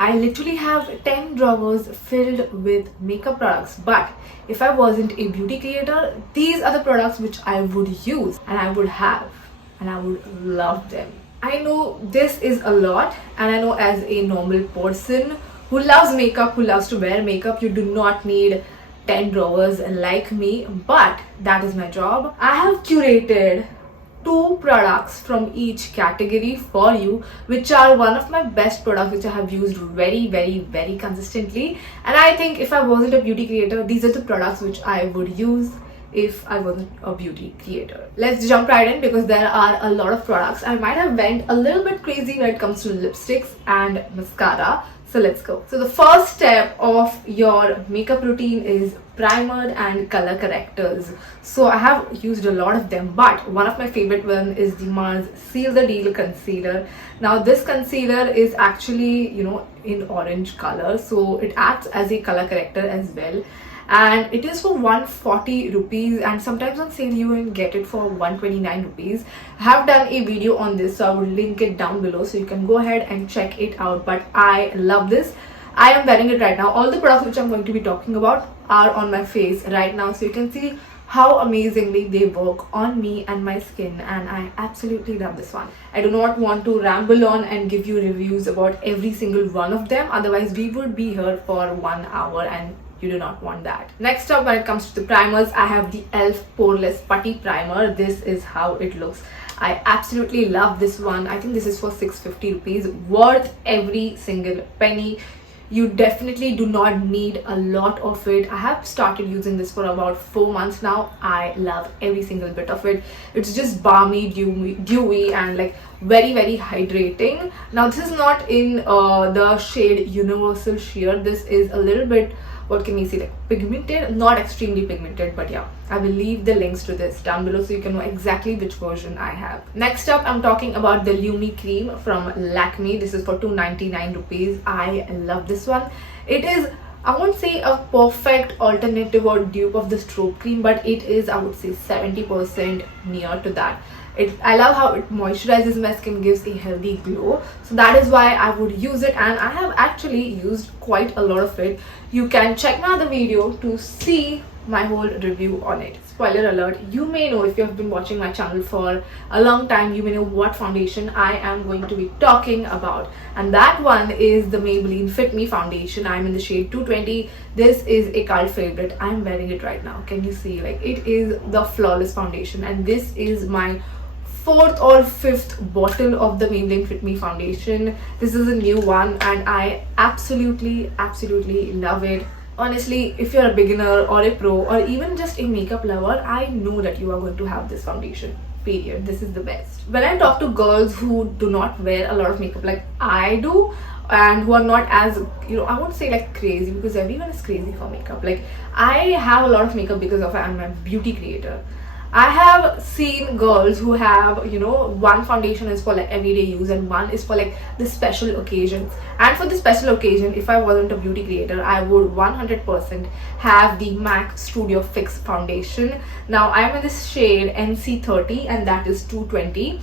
I literally have 10 drawers filled with makeup products, but if I wasn't a beauty creator, these are the products which I would use and I would have and I would love them. I know this is a lot, and I know as a normal person who loves makeup, who loves to wear makeup, you do not need 10 drawers like me, but that is my job. I have curated 2 products from each category for you, which are one of my best products which I have used very consistently, and I think if I wasn't a beauty creator, these are the products which I would use if I wasn't a beauty creator. Let's jump right in because there are a lot of products. I might have went a little bit crazy when it comes to lipsticks and mascara, so let's go. So the first step of your makeup routine is primer and color correctors. So I have used a lot of them, but one of my favorite one is the Mars Seal the Deal concealer. Now this concealer is actually, in orange color, so it acts as a color corrector as well, and it is for 140 rupees, and sometimes on sale you can get it for 129 rupees. I have done a video on this, so I will link it down below so you can go ahead and check it out, but I love this. I am wearing it right now. All the products which I'm going to be talking about are on my face right now, so you can see how amazingly they work on me and my skin, and I absolutely love this one. I do not want to ramble on and give you reviews about every single one of them, otherwise we would be here for 1 hour and you do not want that. Next up, when it comes to the primers, I have the e.l.f. Poreless Putty Primer. This is how it looks. I absolutely love this one. I think this is for 650 rupees. Worth every single penny. You definitely do not need a lot of it. I have started using this for about 4 months now. I love every single bit of it. It's just balmy, dewy and like very hydrating. Now this is not in the shade Universal Sheer. This is a little bit, what can we say, like pigmented, not extremely pigmented, but yeah, I will leave the links to this down below so you can know exactly which version I have. Next up, I'm talking about the LUMI cream from LAKME. This is for 299 rupees. I love this one. It is, I won't say a perfect alternative or dupe of the strobe cream, but it is, I would say, 70% near to that. I love how it moisturizes my skin, gives a healthy glow, so that is why I would use it, and I have actually used quite a lot of it. You can check my other video to see my whole review on it. Spoiler alert, you may know, if you have been watching my channel for a long time, you may know what foundation I am going to be talking about, and that one is the Maybelline Fit Me foundation. I'm in the shade 220. This is a cult favorite. I'm wearing it right now. Can you see? Like, it is the flawless foundation, and this is my 4th or 5th bottle of the Maybelline Fit Me foundation. This is a new one and I absolutely love it. Honestly, if you're a beginner or a pro or even just a makeup lover, I know that you are going to have this foundation. Period. This is the best. When I talk to girls who do not wear a lot of makeup like I do, and who are not as, I won't say like crazy, because everyone is crazy for makeup. Like, I have a lot of makeup because of I'm a beauty creator. I have seen girls who have, one foundation is for like everyday use and one is for like the special occasions. And for the special occasion, if I wasn't a beauty creator, I would 100% have the MAC Studio Fix foundation. Now I'm in this shade NC30 and that is 220.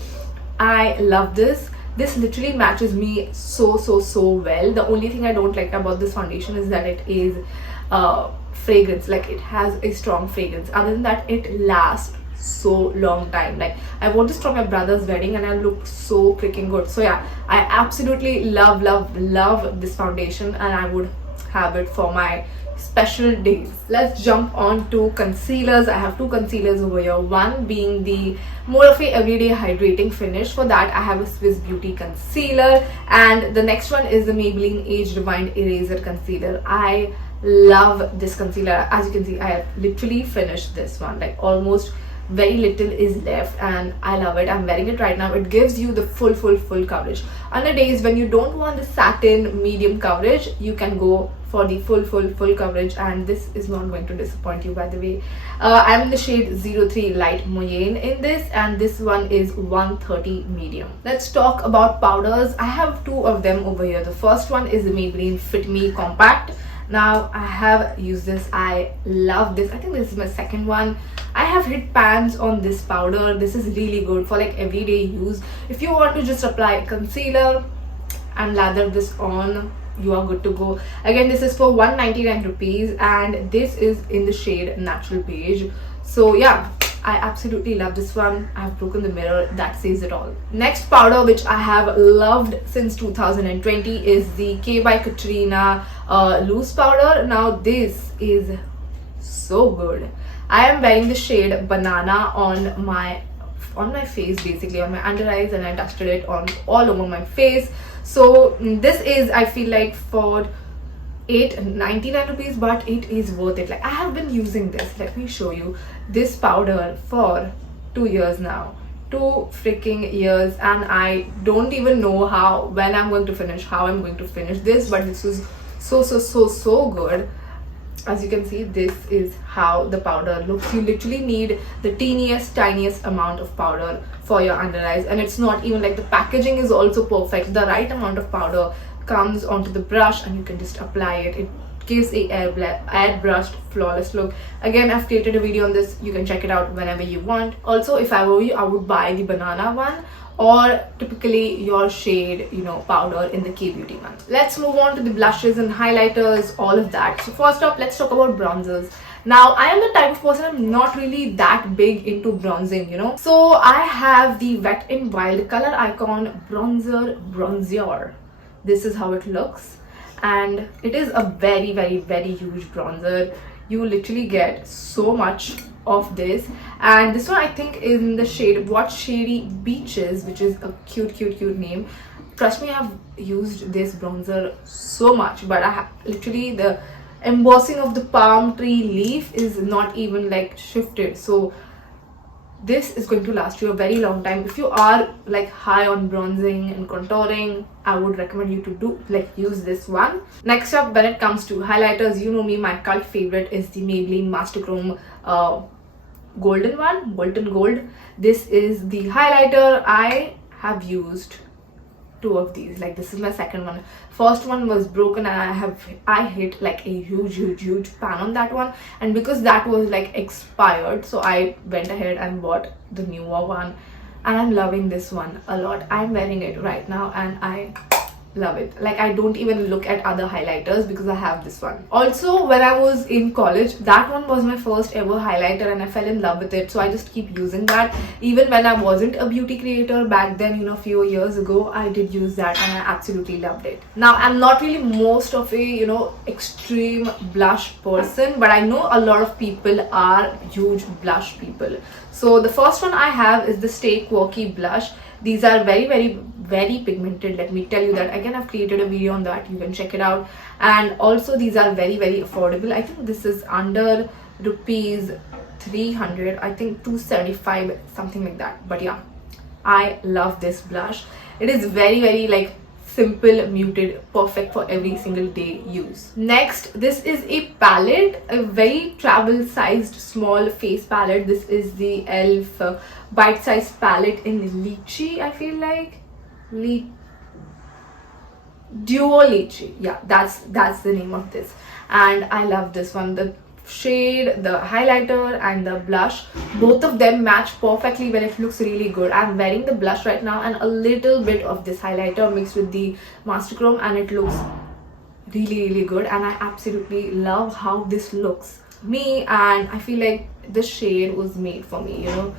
I love this. This literally matches me so well. The only thing I don't like about this foundation is that it is fragrance, like it has a strong fragrance. Other than that, it lasts so long time. Like, I wore this from my brother's wedding and I looked so freaking good. So yeah, I absolutely love this foundation and I would have it for my special days. Let's jump on to concealers. I have 2 concealers over here, one being the MORPHE Everyday Hydrating Finish. For that I have a Swiss Beauty concealer, and the next one is the Maybelline Age Rewind Eraser concealer. I love this concealer. As you can see, I have literally finished this one. Like, almost very little is left and I love it. I'm wearing it right now. It gives you the full coverage. On the days when you don't want the satin medium coverage, you can go for the full coverage, and this is not going to disappoint you, by the way. I'm in the shade 03 Light Moyenne in this, and this one is 130 medium. Let's talk about powders. I have 2 of them over here. The first one is the Maybelline Fit Me Compact. Now I have used this. I love this. I think this is my second one. I have hit pans on this powder. This is really good for like everyday use. If you want to just apply concealer and lather this on, you are good to go. Again, this is for 199 rupees and this is in the shade Natural Beige. So yeah, I absolutely love this one. I have broken the mirror, that says it all. Next powder which I have loved since 2020 is the K by Katrina loose powder. Now this is so good. I am wearing the shade Banana on my face, basically on my under eyes, and I dusted it on all over my face. So this is, I feel like, for 899 rupees, but it is worth it. Like, I have been using this, let me show you, this powder for 2 years now. 2 freaking years, and I don't even know when I'm going to finish, how I'm going to finish this, but this is so good. As you can see, this is how the powder looks. You literally need the tiniest amount of powder for your under eyes, and it's not even like, the packaging is also perfect. The right amount of powder comes onto the brush and you can just apply it. It gives a airbrushed flawless look. Again, I've created a video on this, you can check it out whenever you want. Also, if I were you, I would buy the Banana one, or typically your shade, you know, powder in the K Beauty one. Let's move on to the blushes and highlighters, all of that. So first up, let's talk about bronzers. Now, I am the type of person, I'm not really that big into bronzing, you know. So I have the Wet n Wild Color Icon Bronzer. This is how it looks, and it is a very huge bronzer. You literally get so much of this, and this one I think is in the shade What Shady Beaches, which is a cute name. Trust me, I have used this bronzer so much, but literally the embossing of the palm tree leaf is not even like shifted. So this is going to last you a very long time. If you are like high on bronzing and contouring, I would recommend you to use this one. Next up, when it comes to highlighters, you know me, my cult favorite is the Maybelline Master Chrome golden one, Molten Gold. This is the highlighter. I have used 2 of these. Like, this is my second one. First one was broken and I hit like a huge pan on that one, and because that was like expired, so I went ahead and bought the newer one, and I'm loving this one a lot. I'm wearing it right now and I love it. Like, I don't even look at other highlighters because I have this one. Also, when I was in college, that one was my first ever highlighter and I fell in love with it, so I just keep using that. Even when I wasn't a beauty creator back then, you know, a few years ago, I did use that and I absolutely loved it. Now, I'm not really most of a, you know, extreme blush person, but I know a lot of people are huge blush people. So the first one I have is the Stay Quirky blush. These are very pigmented, let me tell you that. Again, I've created a video on that, you can check it out. And also, these are very affordable. I think this is under rupees 300, I think 275, something like that. But yeah, I love this blush. It is very like simple, muted, perfect for every single day use. Next, this is a palette, a very travel sized small face palette. This is the e.l.f. bite sized palette in Lychee, I feel like. Duo Lychee, yeah, that's the name of this, and I love this one. The shade, the highlighter and the blush, both of them match perfectly well. It looks really good. I'm wearing the blush right now and a little bit of this highlighter mixed with the Master Chrome, and it looks really good, and I absolutely love how this looks me, and I feel like this shade was made for me, you know.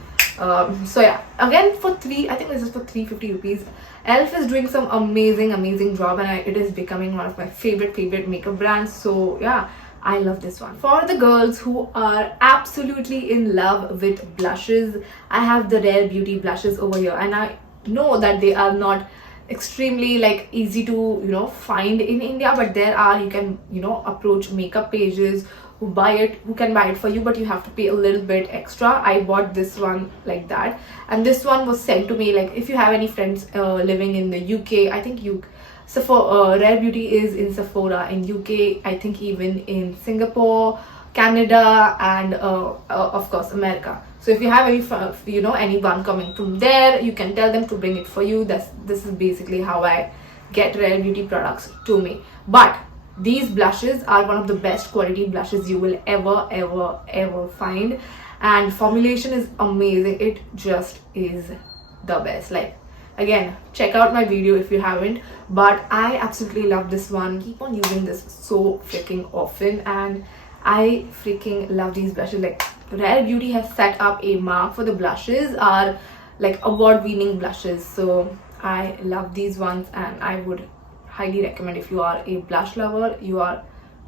So yeah, again, I think this is for 350 rupees. e.l.f. is doing some amazing job, and it is becoming one of my favorite makeup brands. So yeah, I love this one. For the girls who are absolutely in love with blushes, I have the Rare Beauty blushes over here, and I know that they are not extremely like easy to, you know, find in India, but there are, you can, you know, approach makeup pages who can buy it for you, but you have to pay a little bit extra. I bought this one like that, and this one was sent to me. Like, if you have any friends living in the UK, I think Rare Beauty is in Sephora in UK, I think even in Singapore, Canada, and of course America. So if you have any, you know, anyone coming from there, you can tell them to bring it for you. This is basically how I get Rare Beauty products to me. But these blushes are one of the best quality blushes you will ever find, and formulation is amazing. It just is the best. Like, Again, check out my video if you haven't, but I absolutely love this one. Keep on using this so freaking often, and I freaking love these blushes. Like, Rare Beauty has set up a mark for the blushes, are like award-winning blushes. So I love these ones, and I would highly recommend, if you are a blush lover, you are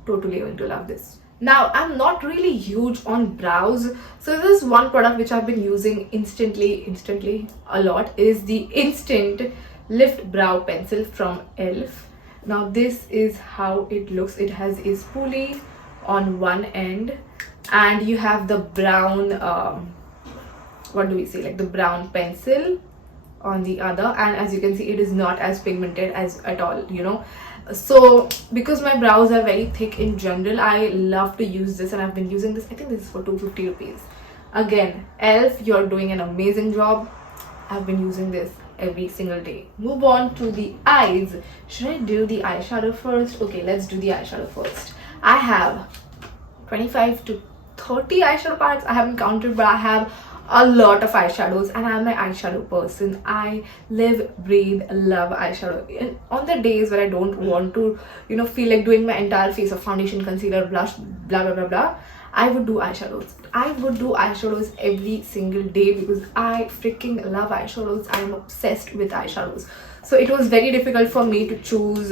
totally going to love this. Now, I'm not really huge on brows, so this is one product which I've been using instantly a lot, is the Instant Lift Brow Pencil from ELF. Now this is how it looks. It has a spoolie on one end, and you have the brown what do we say, like the brown pencil on the other, and as you can see, it is not as pigmented as at all, you know. So because my brows are very thick in general, I love to use this, and I've been using this. I think this is for 250 rupees. Again, ELF, you're doing an amazing job. I've been using this every single day. Move on to the eyes. Should I do the eyeshadow first? Okay, let's do the eyeshadow first. I have 25 to 30 eyeshadow palettes. I haven't counted, but I have a lot of eyeshadows, and I'm an eyeshadow person. I live, breathe, love eyeshadow. And on the days where I don't want to, you know, feel like doing my entire face of foundation, concealer, blush, blah blah blah blah, I would do eyeshadows. I would do eyeshadows every single day because I freaking love eyeshadows. I am obsessed with eyeshadows. So it was very difficult for me to choose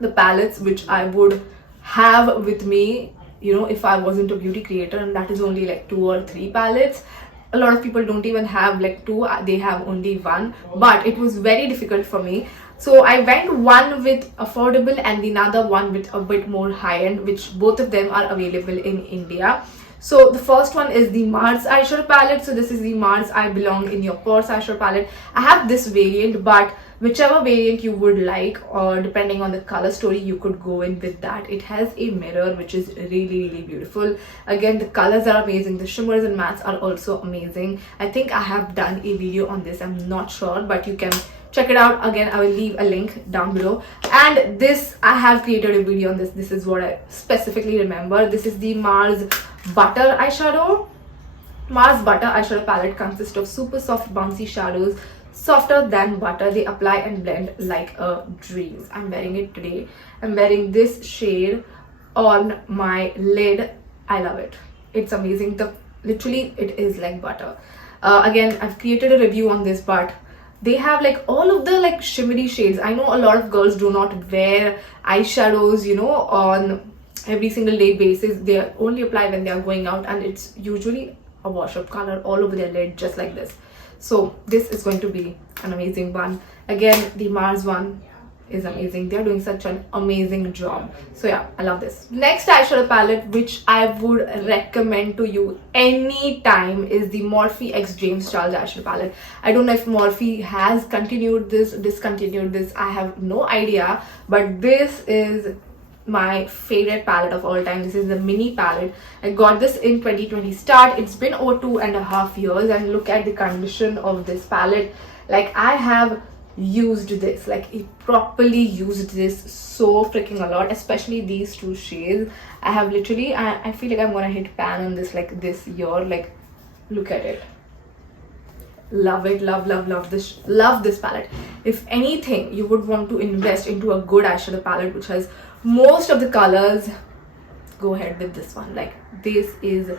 the palettes which I would have with me, you know, if I wasn't a beauty creator, and that is only like 2 or 3 palettes. A lot of people don't even have like 2, they have only 1, but it was very difficult for me. So I went one with affordable and the other one with a bit more high-end, which both of them are available in India. So the first one is the Mars eyeshadow palette. So this is the Mars I Belong in Your Pores eyeshadow palette. I have this variant, but whichever variant you would like, or depending on the color story, you could go in with that. It has a mirror which is really beautiful. Again, the colors are amazing. The shimmers and mattes are also amazing. I think I have done a video on this, I'm not sure, but you can check it out. Again, I will leave a link down below. And this, I have created a video on this. This is what I specifically remember. This is the Mars Butter eyeshadow. Mars Butter eyeshadow palette consists of super soft bouncy shadows, softer than butter. They apply and blend like a dream. I'm wearing it today. I'm wearing this shade on my lid. I love it. It's amazing. Literally, it is like butter. Again, I've created a review on this, but they have like all of the like shimmery shades. I know a lot of girls do not wear eyeshadows, you know, on every single day basis. They only apply when they are going out, and it's usually a wash up color all over their lid, just like this. So this is going to be an amazing one. Again, the Mars one is amazing. They're doing such an amazing job. So yeah, I love this. Next eyeshadow palette which I would recommend to you anytime is the Morphe X James Charles eyeshadow palette. I don't know if Morphe has continued this, discontinued this, I have no idea, but this is my favorite palette of all time. This is the mini palette. I got this in 2020 start. It's been over 2.5 years, and look at the condition of this palette. Like, I have used this, like I properly used this so freaking a lot, especially these 2 shades. I have literally, I feel like I'm gonna hit pan on this like this year. Like, look at it. Love it. Love this palette. If anything, you would want to invest into a good eyeshadow palette which has most of the colors, go ahead with this one. Like, this is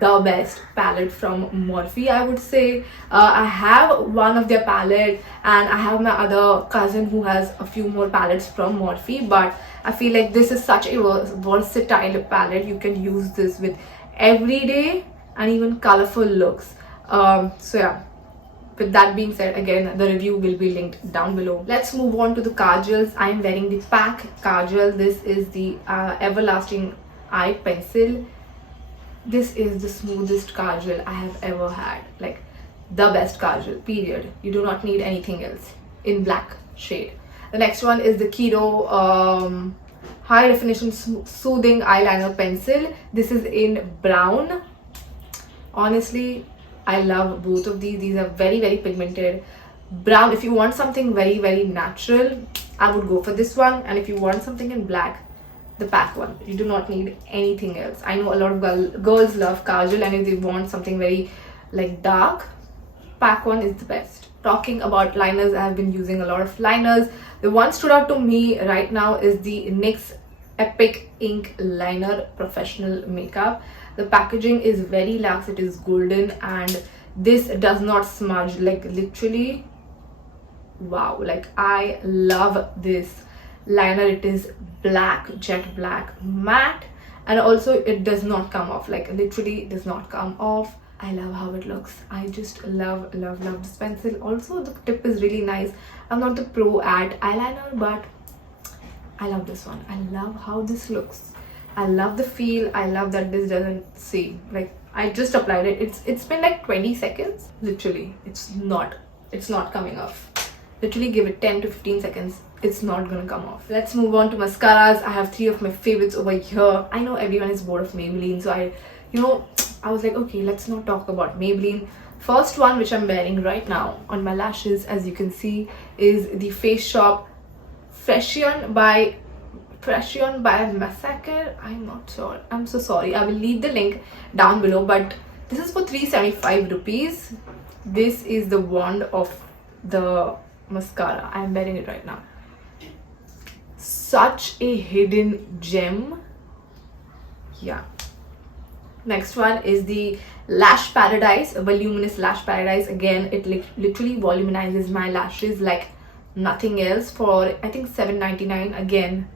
the best palette from Morphe, I would say. I have one of their palette, and I have my other cousin who has a few more palettes from Morphe, but I feel like this is such a versatile palette. You can use this with everyday and even colorful looks. So yeah, with that being said, again, the review will be linked down below. Let's move on to the kajals. I'm wearing the PAC kajal. This is the Everlasting Eye Pencil. This is the smoothest kajal I have ever had. Like, the best kajal, period. You do not need anything else in black shade. The next one is the Kiro High Definition Soothing Eyeliner Pencil. This is in brown. Honestly, I love both of these. These are very pigmented. Brown, if you want something very natural, I would go for this one. And if you want something in black, the PAC one. You do not need anything else. I know a lot of girls love kajal, and if they want something very like dark, PAC one is the best. talking about liners, I have been using a lot of liners. The one stood out to me right now is the NYX Epic Ink Liner Professional Makeup. The packaging is very lax, it is golden, and this does not smudge, like literally wow. Like I love this liner. It is black, jet black, matte, and also it does not come off, like literally does not come off. I love how it looks. I just love this pencil. Also the tip is really nice. I'm not the pro at eyeliner, but I love this one. I love how this looks. I love the feel. I love that this doesn't see, like I just applied it. It's been like 20 seconds. Literally, it's not coming off. Literally give it 10 to 15 seconds. It's not gonna come off. Let's move on to mascaras. I have 3 of my favorites over here. I know everyone is bored of Maybelline, so I was like, okay, let's not talk about Maybelline. First one, which I'm wearing right now on my lashes, as you can see, is the FACESHOP Freshion by MASCARA. I'm not sure. I'm so sorry. I will leave the link down below, but this is for 375 rupees. This is the wand of the mascara. I'm wearing it right now. Such a hidden gem. Yeah. Next one is the Lash Paradise, Voluminous Lash Paradise. Again, it literally volumizes my lashes like nothing else for I think $7.99. Again,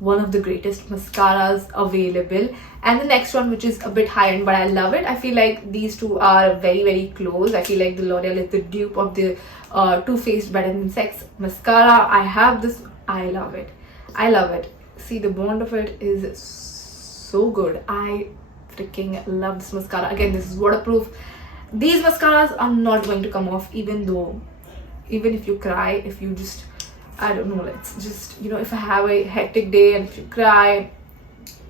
one of the greatest mascaras available. And the next one, which is a bit high end, but I love it. I feel like these two are very close. I feel like the L'Oreal is the dupe of the Too Faced Better Than Sex mascara. I have this. I love it. See, the bond of it is so good. I freaking love this mascara. Again, this is waterproof. These mascaras are not going to come off, even if you cry, if you just, I don't know, let's just, if I have a hectic day and if you cry,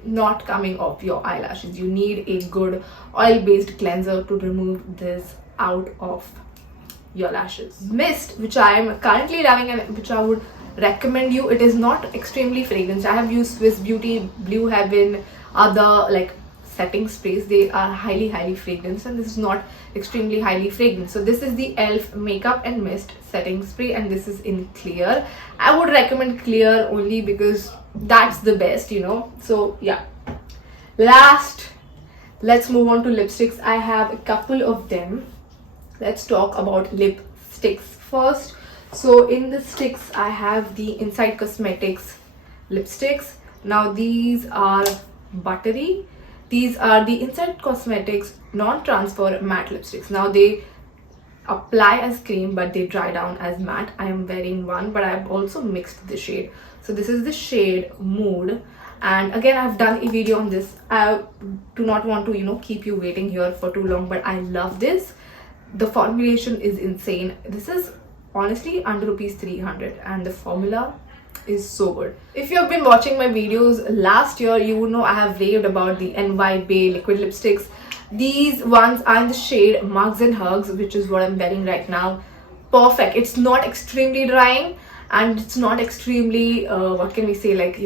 not coming off your eyelashes. You need a good oil-based cleanser to remove this out of your lashes. Mist, which I am currently loving and which I would recommend you. It is not extremely fragrant. I have used Swiss Beauty, Blue Heaven, other like setting sprays. They are highly fragrant, and this is not extremely highly fragrant. So this is the e.l.f. Makeup and Mist setting spray, and this is in clear. I would recommend clear only because that's the best, so yeah. Last, let's move on to lipsticks. I have a couple of them. Let's talk about lipsticks first. So in the sticks, I have the Inside Cosmetics lipsticks. Now these are buttery. These are the Inside Cosmetics non-transfer matte lipsticks. Now they apply as cream, but they dry down as matte. I am wearing one, but I have also mixed the shade. So this is the shade Mood, and again I've done a video on this. I do not want to keep you waiting here for too long, but I love this. The formulation is insane. This is honestly under ₹300, and the formula is so good. If you have been watching my videos last year, you would know I have raved about the NY Bay liquid lipsticks. These ones are in the shade Mugs and Hugs, which is what I'm wearing right now. Perfect. It's not extremely drying, and it's not extremely what can we say, like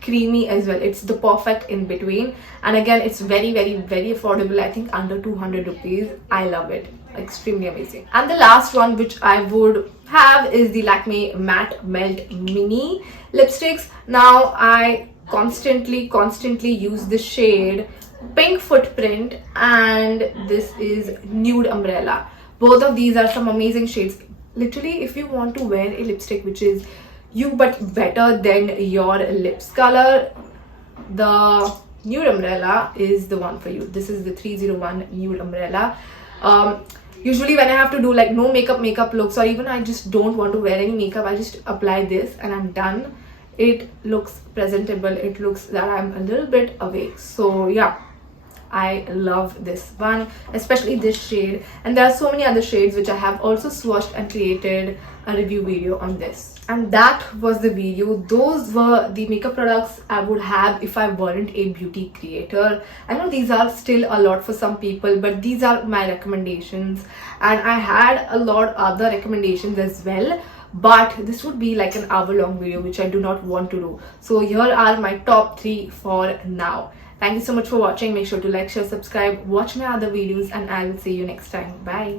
creamy as well. It's the perfect in between, and again it's very affordable. I think under 200 rupees. I love it. Extremely amazing. And the last one which I would have is the LAKME Matte Melt Mini lipsticks. Now I constantly use the shade Pink Footprint, and this is Nude Umbrella. Both of these are some amazing shades. Literally, if you want to wear a lipstick which is you but better than your lips color, the Nude Umbrella is the one for you. This is the 301 Nude Umbrella. Usually when I have to do like no makeup looks, or even I just don't want to wear any makeup, I just apply this and I'm done. It looks presentable. It looks that I'm a little bit awake. So yeah, I love this one, especially this shade, and there are so many other shades which I have also swatched and created a review video on this. And that was the video. Those were the makeup products I would have if I weren't a beauty creator. I know these are still a lot for some people, but these are my recommendations, and I had a lot other recommendations as well, but this would be like an hour-long video, which I do not want to do. So here are my top 3 for now. Thank you so much for watching. Make sure to like, share, subscribe, watch my other videos, and I will see you next time. Bye.